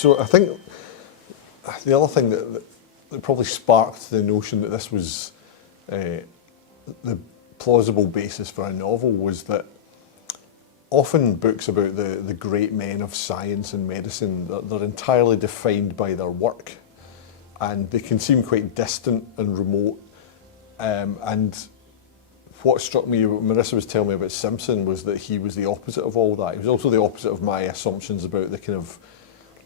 So I think the other thing that probably sparked the notion that this was the plausible basis for a novel was that often books about the great men of science and medicine, they're entirely defined by their work, and they can seem quite distant and remote. And what struck me, what Marissa was telling me about Simpson, was that he was the opposite of all that. He was also the opposite of my assumptions about the kind of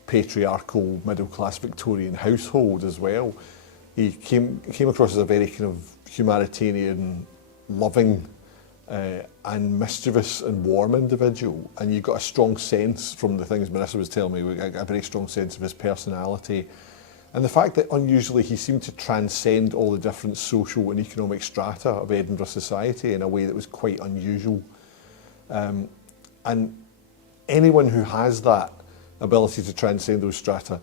patriarchal middle-class Victorian household as well. He came across as a very kind of humanitarian, loving, and mischievous and warm individual, and you got a strong sense from the things Marissa was telling me, a very strong sense of his personality, and the fact that unusually he seemed to transcend all the different social and economic strata of Edinburgh society in a way that was quite unusual. And anyone who has that ability to transcend those strata,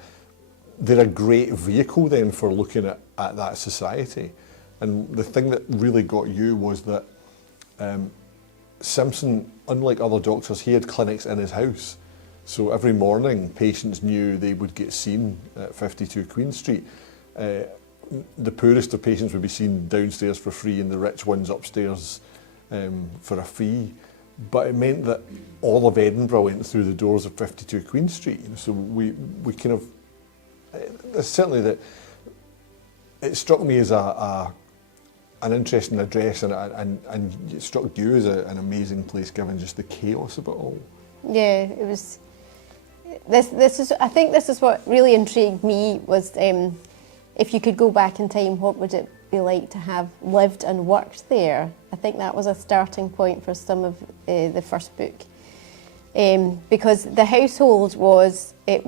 they're a great vehicle then for looking at that society. And the thing that really got you was that Simpson, unlike other doctors, he had clinics in his house. So every morning, patients knew they would get seen at 52 Queen Street. The poorest of patients would be seen downstairs for free and the rich ones upstairs for a fee. But it meant that all of Edinburgh went through the doors of 52 Queen Street. So we kind of, certainly that, it struck me as an interesting address, and it struck you as an amazing place given just the chaos of it all. Yeah, it was. I think this is what really intrigued me was if you could go back in time, what would it be like to have lived and worked there? I think that was a starting point for some of the first book, because the household was a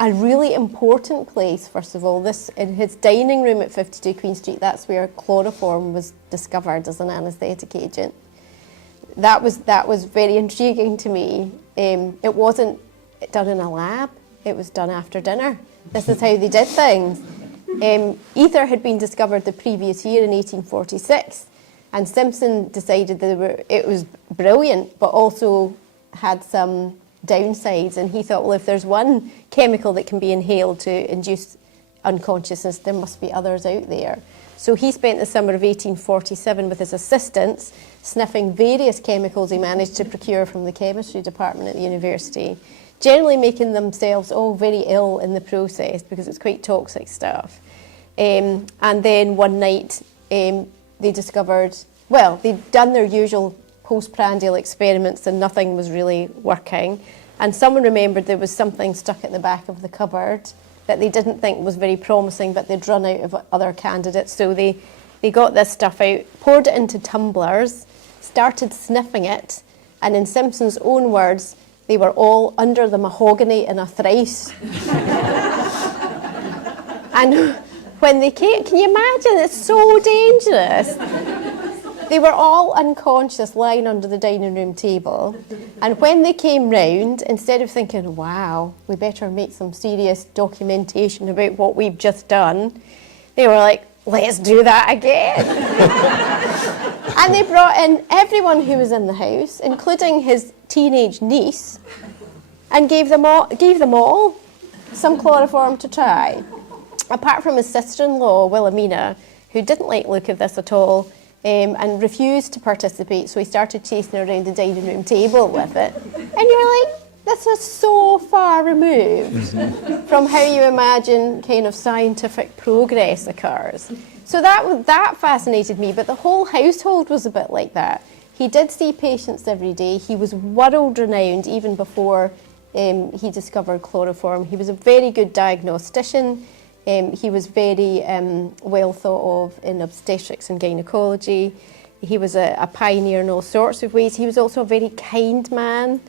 really important place. First of all, in his dining room at 52 Queen Street, that's where chloroform was discovered as an anaesthetic agent. That was very intriguing to me. It wasn't done in a lab, it was done after dinner. This is how they did things. Ether had been discovered the previous year in 1846, and Simpson decided that it was brilliant, but also had some downsides, and he thought, well, if there's one chemical that can be inhaled to induce unconsciousness, there must be others out there. So he spent the summer of 1847 with his assistants sniffing various chemicals he managed to procure from the chemistry department at the university, generally making themselves all very ill in the process because it's quite toxic stuff. And then one night they discovered, well, they'd done their usual postprandial experiments and nothing was really working. And someone remembered there was something stuck at the back of the cupboard that they didn't think was very promising, but they'd run out of other candidates. So they got this stuff out, poured it into tumblers, started sniffing it, and in Simpson's own words, they were all under the mahogany in a thrice. And when they came, can you imagine? It's so dangerous. They were all unconscious, lying under the dining room table. And when they came round, instead of thinking, wow, we better make some serious documentation about what we've just done, they were like, let's do that again. And they brought in everyone who was in the house, including his teenage niece, and gave them all some chloroform to try. Apart from his sister-in-law, Wilhelmina, who didn't like the look of this at all, and refused to participate, so he started chasing her around the dining room table with it. And you're like, this is so far removed from how you imagine kind of scientific progress occurs. So that fascinated me, but the whole household was a bit like that. He did see patients every day. He was world-renowned even before he discovered chloroform. He was a very good diagnostician. He was very well thought of in obstetrics and gynecology. He was a pioneer in all sorts of ways. He was also a very kind man.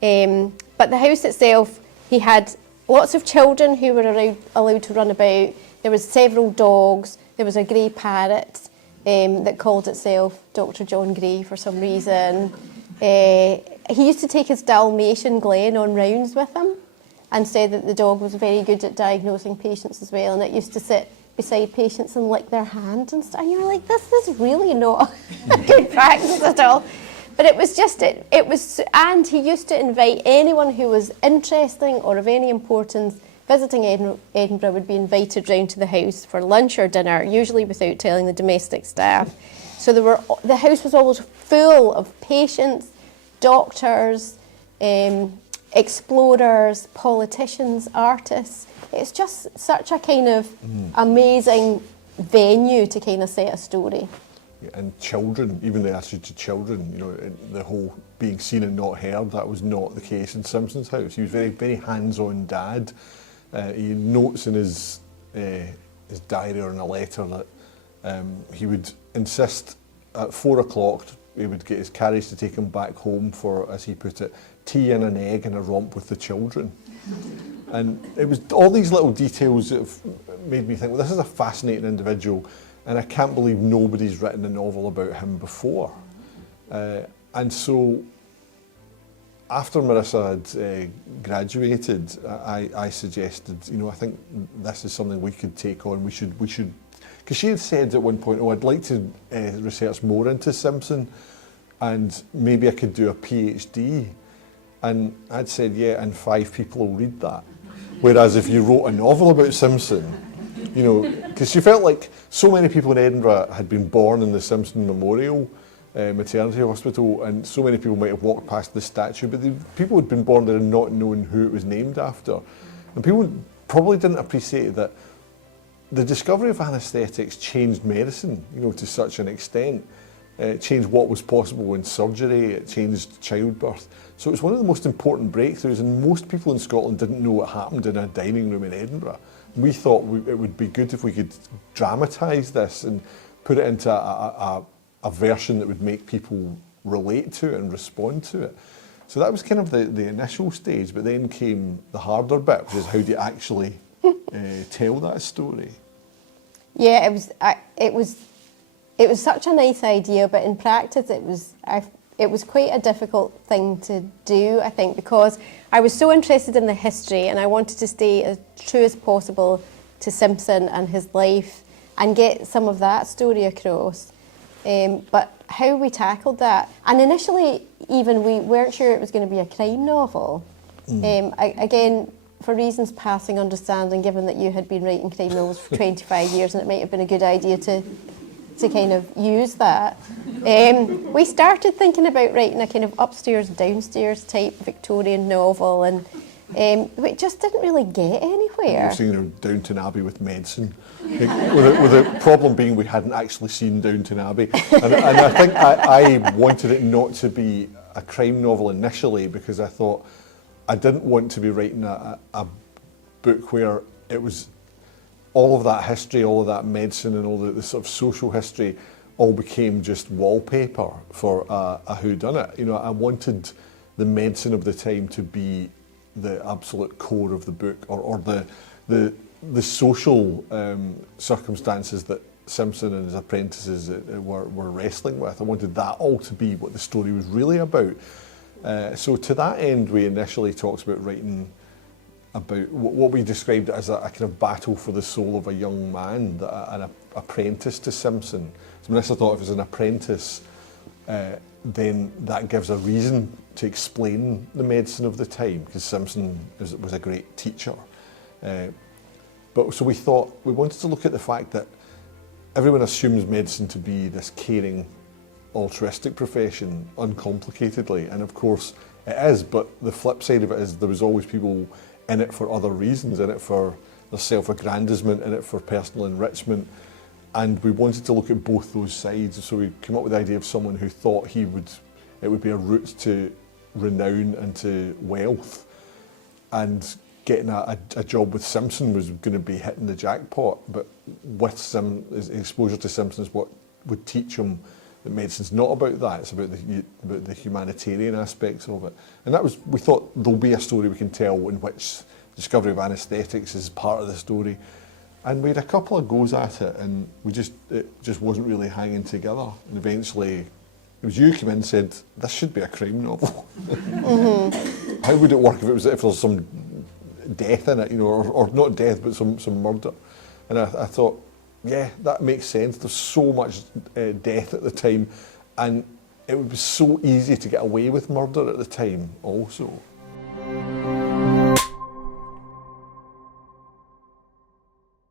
But the house itself, he had lots of children who were allowed to run about. There was several dogs. There was a grey parrot that called itself Dr. John Gray for some reason. He used to take his Dalmatian Glen on rounds with him, and said that the dog was very good at diagnosing patients as well, and it used to sit beside patients and lick their hand and stuff. And you're like, this is really not a good practice at all. But it was just, it was, and he used to invite anyone who was interesting or of any importance visiting Edinburgh would be invited round to the house for lunch or dinner, usually without telling the domestic staff. So the house was always full of patients, doctors, explorers, politicians, artists. It's just such a kind of amazing venue to kind of set a story. And children, even the attitude to children, you know, the whole being seen and not heard, that was not the case in Simpson's house. He was very, very hands-on dad. He notes in his diary or in a letter that he would insist at 4 o'clock he would get his carriage to take him back home for, as he put it, tea and an egg and a romp with the children. And it was all these little details that have made me think, well, this is a fascinating individual, and I can't believe nobody's written a novel about him before. And so after Marissa had graduated, I suggested, you know, I think this is something we could take on. We should, because she had said at one point, oh, I'd like to research more into Simpson, and maybe I could do a PhD. And I'd said, yeah, and 5 people will read that. Whereas if you wrote a novel about Simpson, you know, because she felt like so many people in Edinburgh had been born in the Simpson Memorial Maternity Hospital, and so many people might have walked past the statue, but people had been born there and not knowing who it was named after. And people probably didn't appreciate that the discovery of anaesthetics changed medicine, you know, to such an extent. It changed what was possible in surgery, it changed childbirth. So it was one of the most important breakthroughs, and most people in Scotland didn't know what happened in a dining room in Edinburgh. We thought it would be good if we could dramatise this and put it into a version that would make people relate to it and respond to it. So that was kind of the initial stage, but then came the harder bit, which is how do you actually tell that story? Yeah, it was such a nice idea, but in practice it was quite a difficult thing to do, I think, because I was so interested in the history and I wanted to stay as true as possible to Simpson and his life and get some of that story across. But how we tackled that, and initially even we weren't sure it was going to be a crime novel. Again, for reasons passing understanding, given that you had been writing crime novels for 25 years and it might have been a good idea to kind of use that. We started thinking about writing a kind of upstairs, downstairs type Victorian novel, and we just didn't really get anywhere. You're seeing Downton Abbey with medicine, with the problem being we hadn't actually seen Downton Abbey. And I think I wanted it not to be a crime novel initially because I thought I didn't want to be writing a book where it was all of that history, all of that medicine and all the sort of social history all became just wallpaper for a whodunit. You know, I wanted the medicine of the time to be the absolute core of the book, or the social circumstances that Simpson and his apprentices were wrestling with. I wanted that all to be what the story was really about. So to that end, we initially talked about writing about what we described as a kind of battle for the soul of a young man, an apprentice to Simpson. So Marissa thought if it's an apprentice, then that gives a reason to explain the medicine of the time, because Simpson was a great teacher. But so we thought we wanted to look at the fact that everyone assumes medicine to be this caring, altruistic profession, uncomplicatedly, and of course it is, but the flip side of it is there was always people in it for other reasons, in it for their self-aggrandisement, in it for personal enrichment, and we wanted to look at both those sides. So we came up with the idea of someone who thought it would be a route to renown and to wealth, and getting a job with Simpson was going to be hitting the jackpot, but with exposure to Simpson is what would teach him that medicine's not about that, it's about the humanitarian aspects of it. And we thought there'll be a story we can tell in which the discovery of anaesthetics is part of the story. And we had a couple of goes at it, and it just wasn't really hanging together. And eventually, it was you who came in and said, this should be a crime novel. Mm-hmm. How would it work if there's some death in it, you know, or not death, but some murder? And I thought, yeah, that makes sense. There's so much death at the time, and it was so easy to get away with murder at the time also.